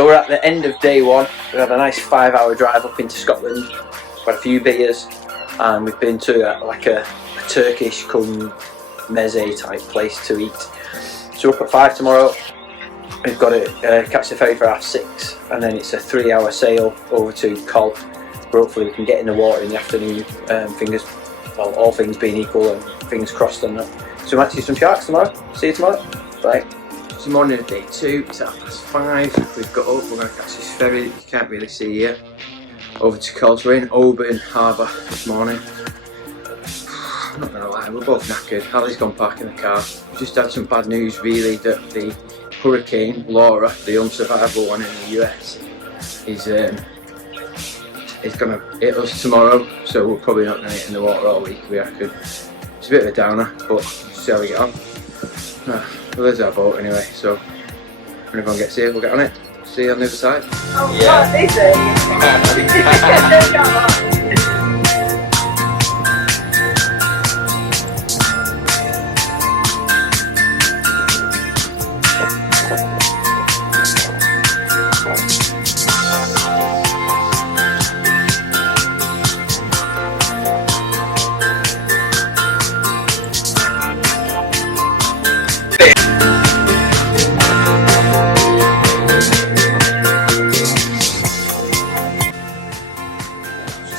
So we're at the end of day one. We had a nice 5-hour drive up into Scotland. We've had a few beers and we've been to like a Turkish cum meze type place to eat. So we're up at 5 tomorrow. We've got to catch the ferry for 6:30 and then it's a 3-hour sail over to Coll. Hopefully we can get in the water in the afternoon, all things being equal and fingers crossed on that. So we might see some sharks tomorrow. See you tomorrow. Bye. It's the morning of day 2, it's 5:30. We've got up, we're going to catch this ferry that you can't really see here, over to Coll. So we're in Oban harbour this morning. I'm not going to lie, we're both knackered. Hallie's gone park in the car. We've just had some bad news really that the hurricane Laura, the unsurvivable one in the US, is going to hit us tomorrow. So we're probably not going to get in the water all week, we reckon. It's a bit of a downer, but we'll see how we get on. Well, there's our boat anyway, so we're going to go and get safe, we'll get on it. See you on the other side. Oh, yeah. What is it?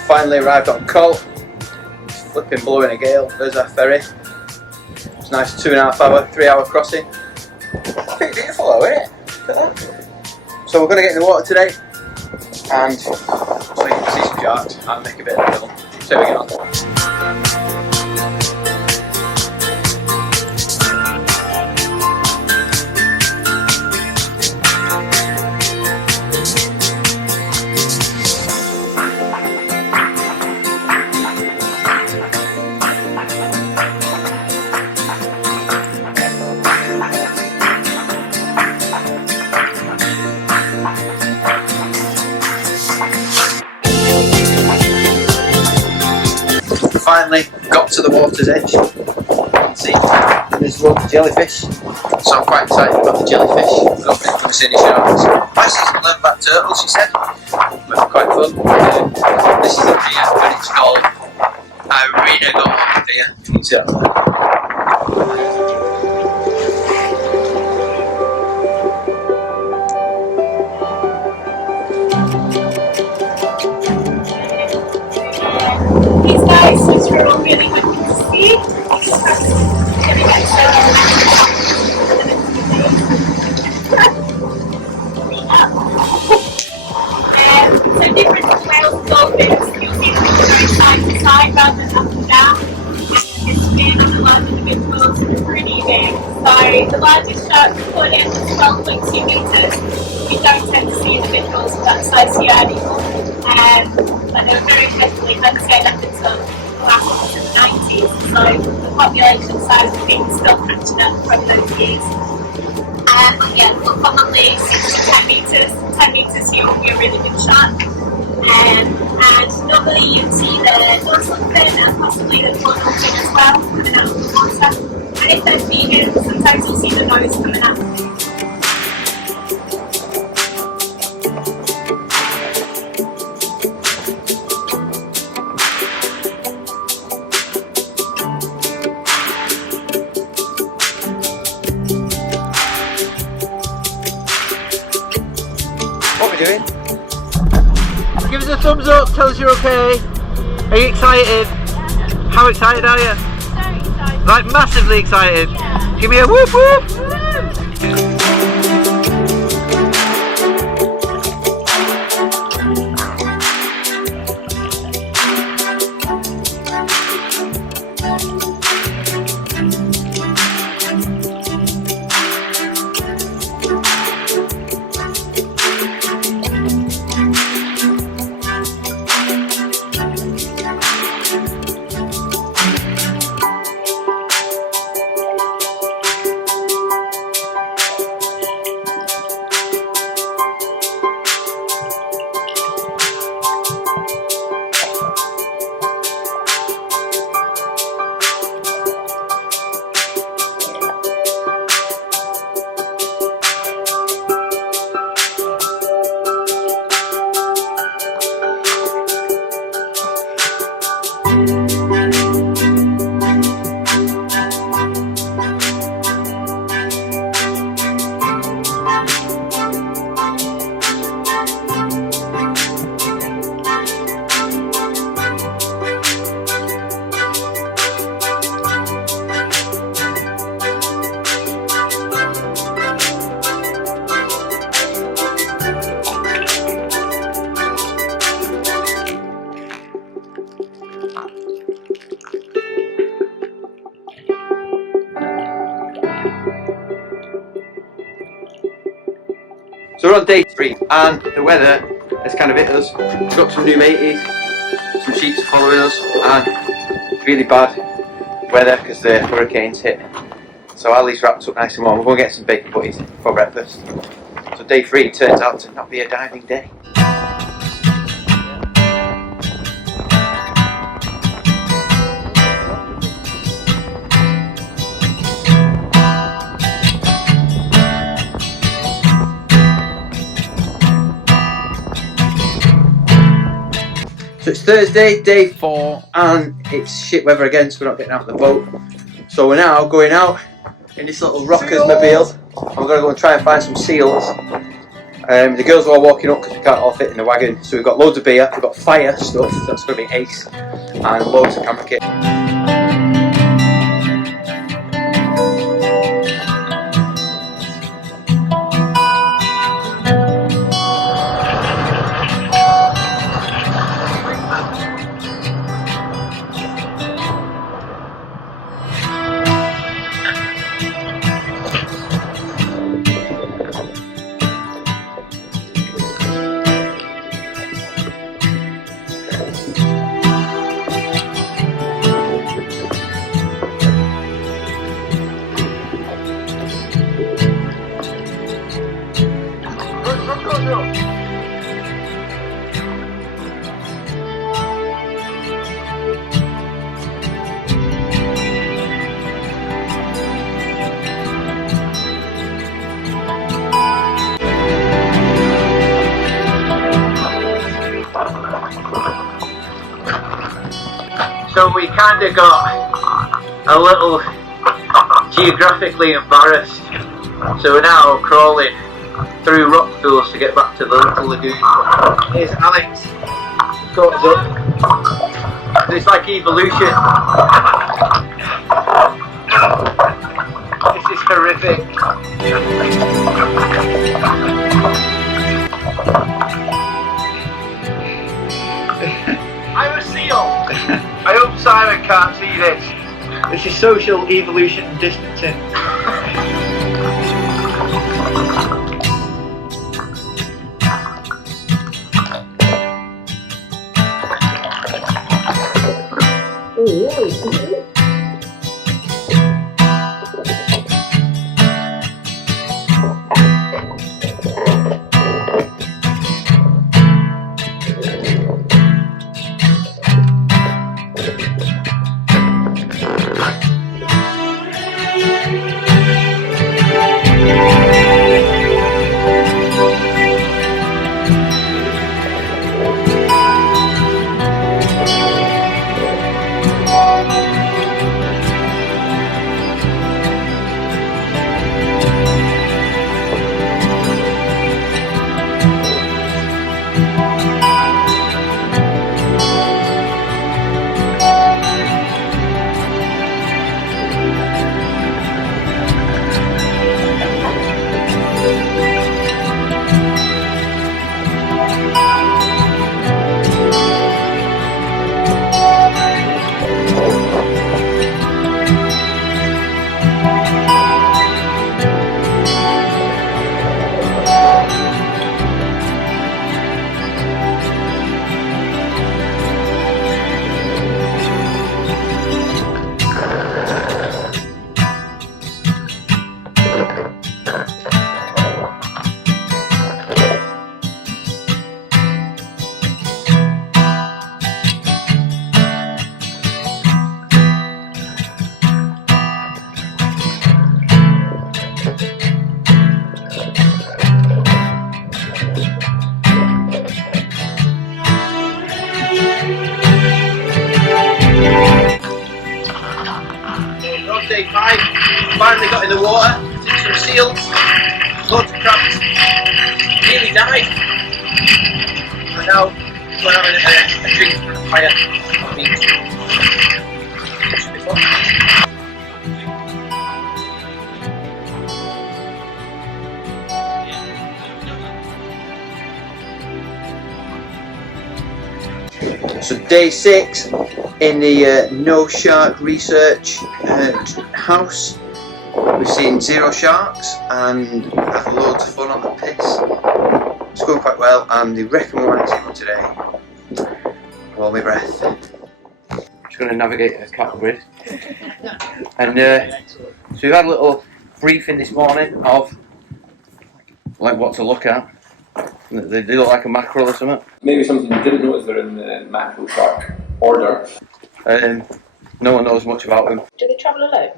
Finally arrived on Coll. It's flipping blowing a gale. There's our ferry. It's a nice 2.5-hour, 3-hour crossing. Pretty beautiful though, isn't it? Look at that. So we're going to get in the water today and so you can see some sharks and make a bit of a film. So we get on. Finally got to the water's edge. You can see there's loads of jellyfish, so I'm quite excited about the jellyfish. I don't think we've seen any sharks. My sister learned about turtles, she said, but it's quite fun. This is the pier and it's called Island of Coll pier. You can see that there. These guys, which we're all really happy to see. So different whales and dolphins, you'll see them going side to side rather than up and down. And it's been on the large individuals pretty big. So the largest shark recorded was 12.2 metres. We don't tend to see individuals of that size here anymore. But they were very heavily hunted up until the last in the 90s, so the population size of things still catching up from those years. But yeah, we'll probably 6 to 10 metres here will be a really good shark. And normally you'd see the dorsal fin and possibly the caudal fin as well coming out of the water. And if they're vegan, sometimes you'll see the nose coming out. What are we doing? Give us a thumbs up, tell us you're okay. Are you excited? Yeah. How excited are you? Very excited. Like massively excited? Yeah. Give me a whoop whoop! So we're on day 3 and the weather has kind of hit us. We've got some new mateys, some sheep following us, and really bad weather because the hurricanes hit. So Ali's wrapped up nice and warm. We're going to get some bacon butties for breakfast. So day 3 turns out to not be a diving day. So it's Thursday, day 4, and it's shit weather again, so we're not getting out of the boat. So we're now going out in this little rockers mobile, and we're going to go and try and find some seals. The girls are all walking up because we can't all fit in the wagon. So we've got loads of beer, we've got fire stuff, that's going to be ace, and loads of camera kit. So we kind of got a little geographically embarrassed. So we're now crawling through rock pools to get back to the little lagoon. Here's Alex, goes up. It's like evolution. This is horrific. I'm a seal. I hope Simon can't see this. This is social evolution and distancing. Day 5, finally got in the water, seen some seals, loads of crabs, nearly died, and now we're having a drink from the fire on the beach. Should be fun. So day 6 in the no shark research house. We've seen 0 sharks and had loads of fun on the piss. It's going quite well, and they reckon we might see one today. Hold my breath. Just going to navigate a cattle grid. And so we've had a little briefing this morning of like what to look at. They look like a mackerel or something. Maybe something you didn't know is they're in the mackerel shark order. No one knows much about them. Do they travel alone?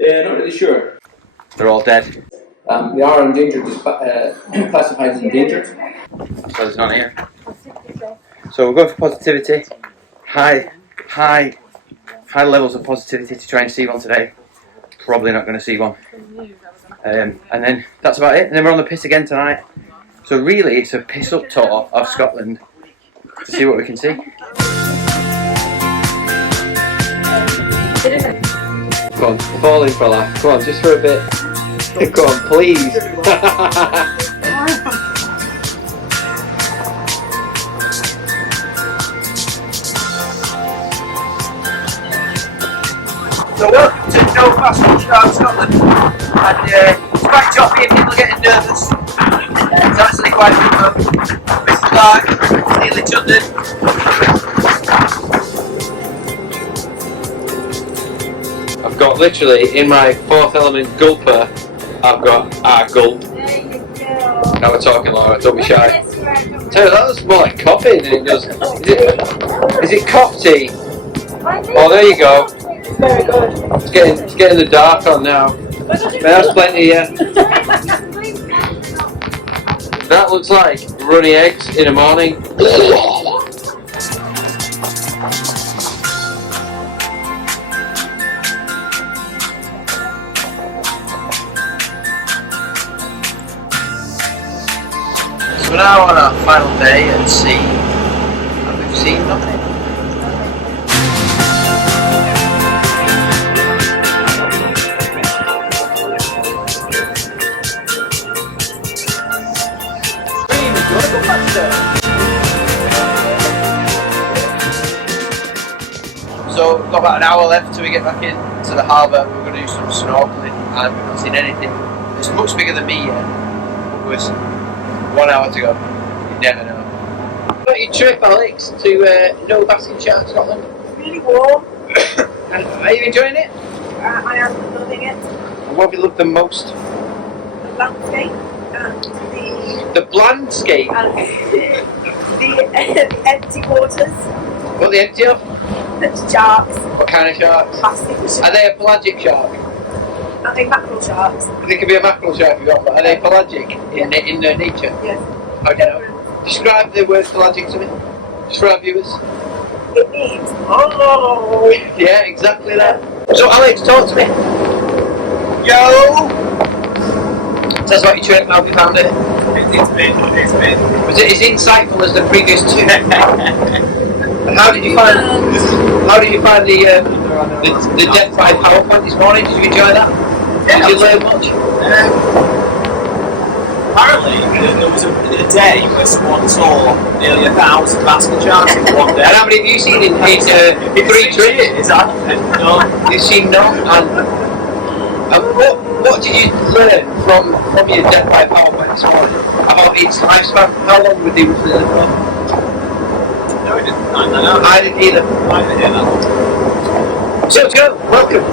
Not really sure. They're all dead. They are endangered, classified as endangered. That's why there's none here. So we're going for positivity. High levels of positivity to try and see one today. Probably not going to see one. And then that's about it. And then we're on the piss again tonight. So really it's a piss up tour of Scotland to see what we can see. Come on, fall in for a laugh. Come on, just for a bit. Come on, please. So welcome to Basking Shark Scotland, and it's quite choppy and people are getting nervous. It's actually quite good though. This is like nearly chundered. I've got literally in my 4th element gulper, I've got our gulp. There you go. Now we're talking, Laura, don't be shy. Tell you, that was more like coffee than it does. Is it cough tea? Oh, there you go. Very good. It's getting the dark on now. There's plenty, yeah. That looks like runny eggs in the morning. So we're now on our final day at sea, and we've seen nothing. So we've got about an hour left till we get back into the harbour. We're going to do some snorkeling, and we've not seen anything. It's much bigger than me yet. It was 1 hour to go. You never know. What your trip, Alex, to Basking Shark Scotland? It's really warm. And are you enjoying it? I am loving it. What have you loved the most? The landscape and The landscape. the empty waters. What are they empty of? The sharks. What kind of sharks? Basking Are sharks. they a pelagic shark? Are they mackerel sharks? They could be a mackerel shark if you want, but are they pelagic in their nature? Yes. How do you know? Describe the word pelagic to me, just for our viewers. It means oh. Yeah, exactly that. So Alex, talk to me. Yo! Tell us about your trip, how have you found it? It's been. Was it as insightful as the previous two? And how did you find the death by PowerPoint this morning? Did you enjoy that? Yeah, Did you learn much? Apparently, there was a day where someone saw nearly 1,000 basking sharks in one day. And how many have you seen in 3 trips? Exactly. No. You've seen none. And what did you learn from your death by PowerPoint this morning about its lifespan? How long would they roughly live for? No, I didn't. I know. I didn't either. I didn't hear that. So Joe, welcome.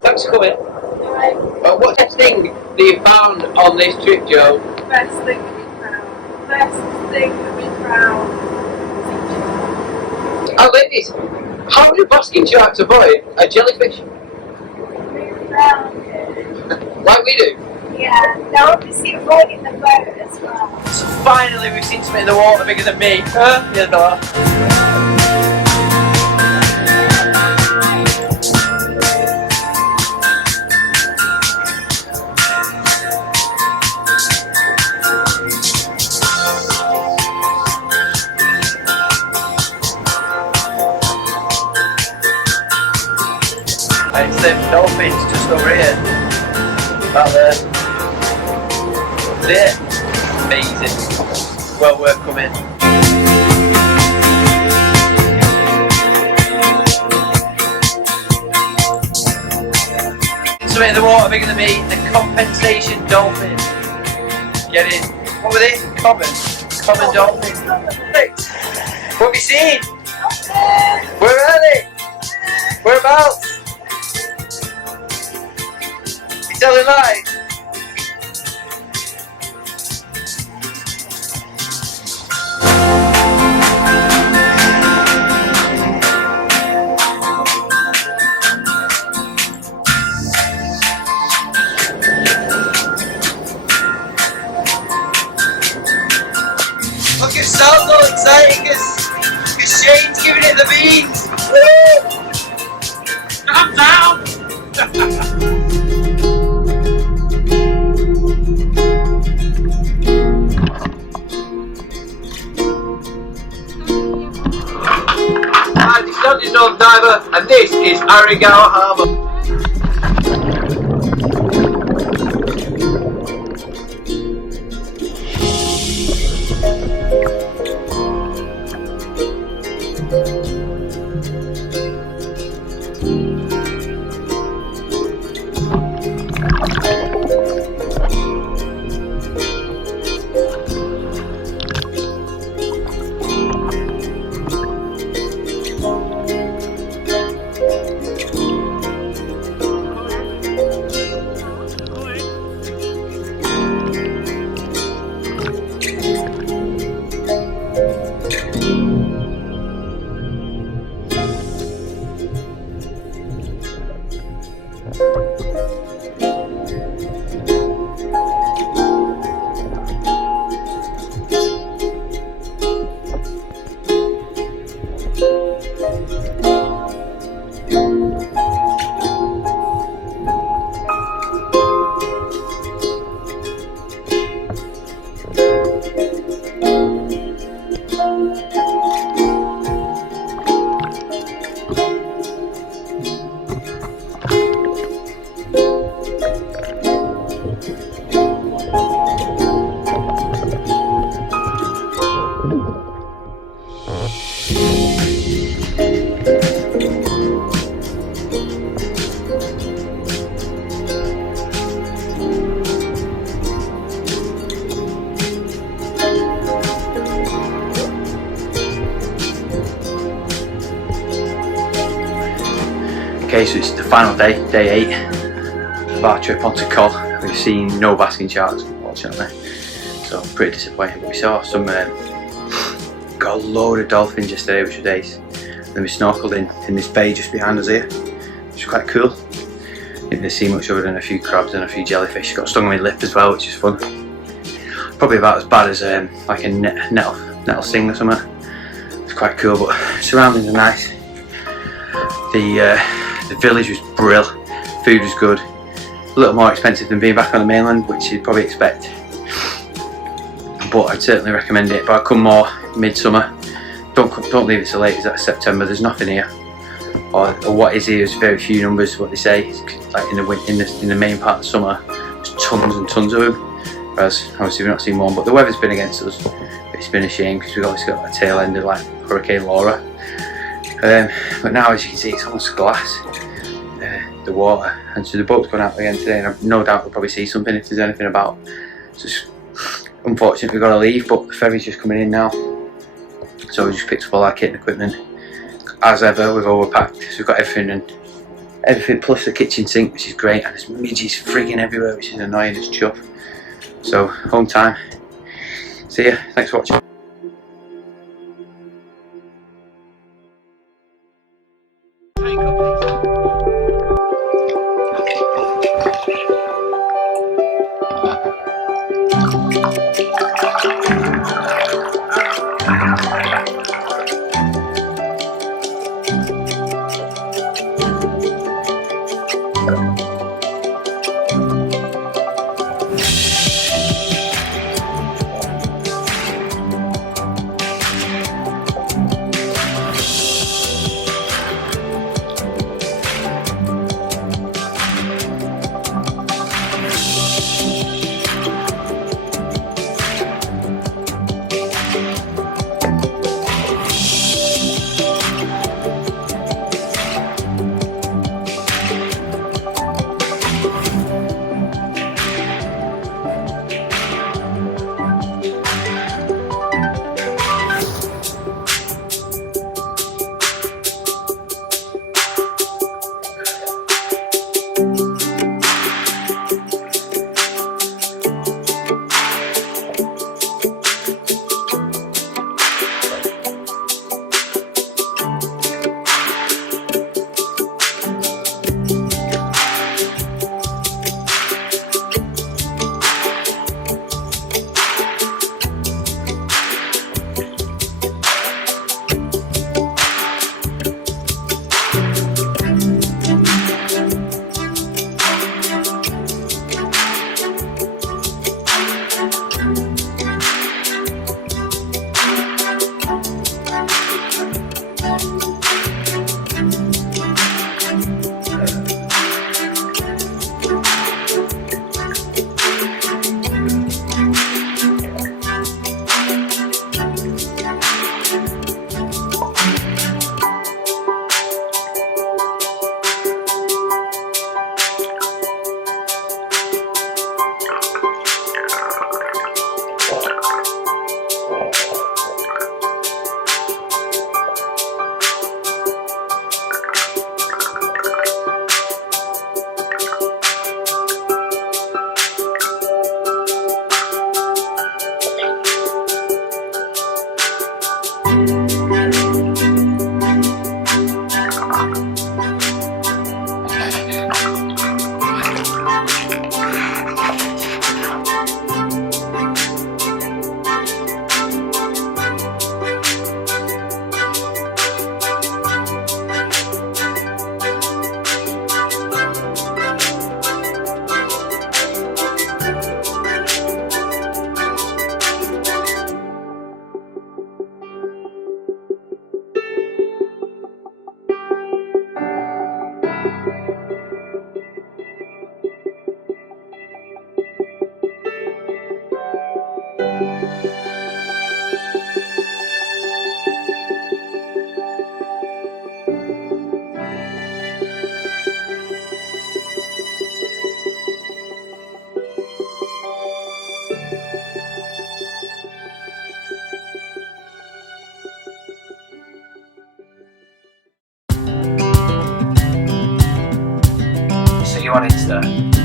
Thanks for coming. Right. What's the thing that you found on this trip, Joe? Best thing that we found. Best thing that we found. Oh, ladies, how do basking sharks avoid a jellyfish? We found it. Like we do? Yeah. They're obviously avoiding the boat as well. So finally we've seen something in the water bigger than me. You know. And it's them dolphins just over here. About there. There. Amazing. Well worth coming. Something in the water lot bigger than me. The compensation dolphin. Get in. What were they? Common dolphin. What have you seen? Where are they? Whereabouts? You telling lies? Look at Sal's all excited because Shane's giving it the beans. Woo! Calm down. Hi, this is Andy's North Diver and this is Aragawa Harbour. Okay, so it's the final day, day 8 of our trip onto Coll. We've seen no basking sharks, unfortunately, so pretty disappointed. We saw some, got a load of dolphins yesterday, which was ace. Then we snorkeled in this bay just behind us here, which was quite cool. Didn't see much other than a few crabs and a few jellyfish. Got stung on my lip as well, which is fun. Probably about as bad as like a nettle sting or something. It's quite cool, but surroundings are nice. The village was brill, food was good, a little more expensive than being back on the mainland, which you'd probably expect, but I'd certainly recommend it. But I'd come more midsummer. Don't leave it so late as September. There's nothing here, or what is here is very few numbers. What they say is like in the main part of the summer, there's tons and tons of them. Whereas obviously we've not seen one, but the weather's been against us. It's been a shame because we've obviously got a tail end of like Hurricane Laura. But now, as you can see, it's almost glass, the water, and so the boat's gone out again today, and I've no doubt we'll probably see something if there's anything about. It's just unfortunate we've got to leave, but the ferry's just coming in now, so we just picked up all our kit and equipment. As ever, we've overpacked, so we've got everything plus the kitchen sink, which is great, and there's midges frigging everywhere, which is annoying as chuff. So, home time. See ya, thanks for watching. See you on Insta.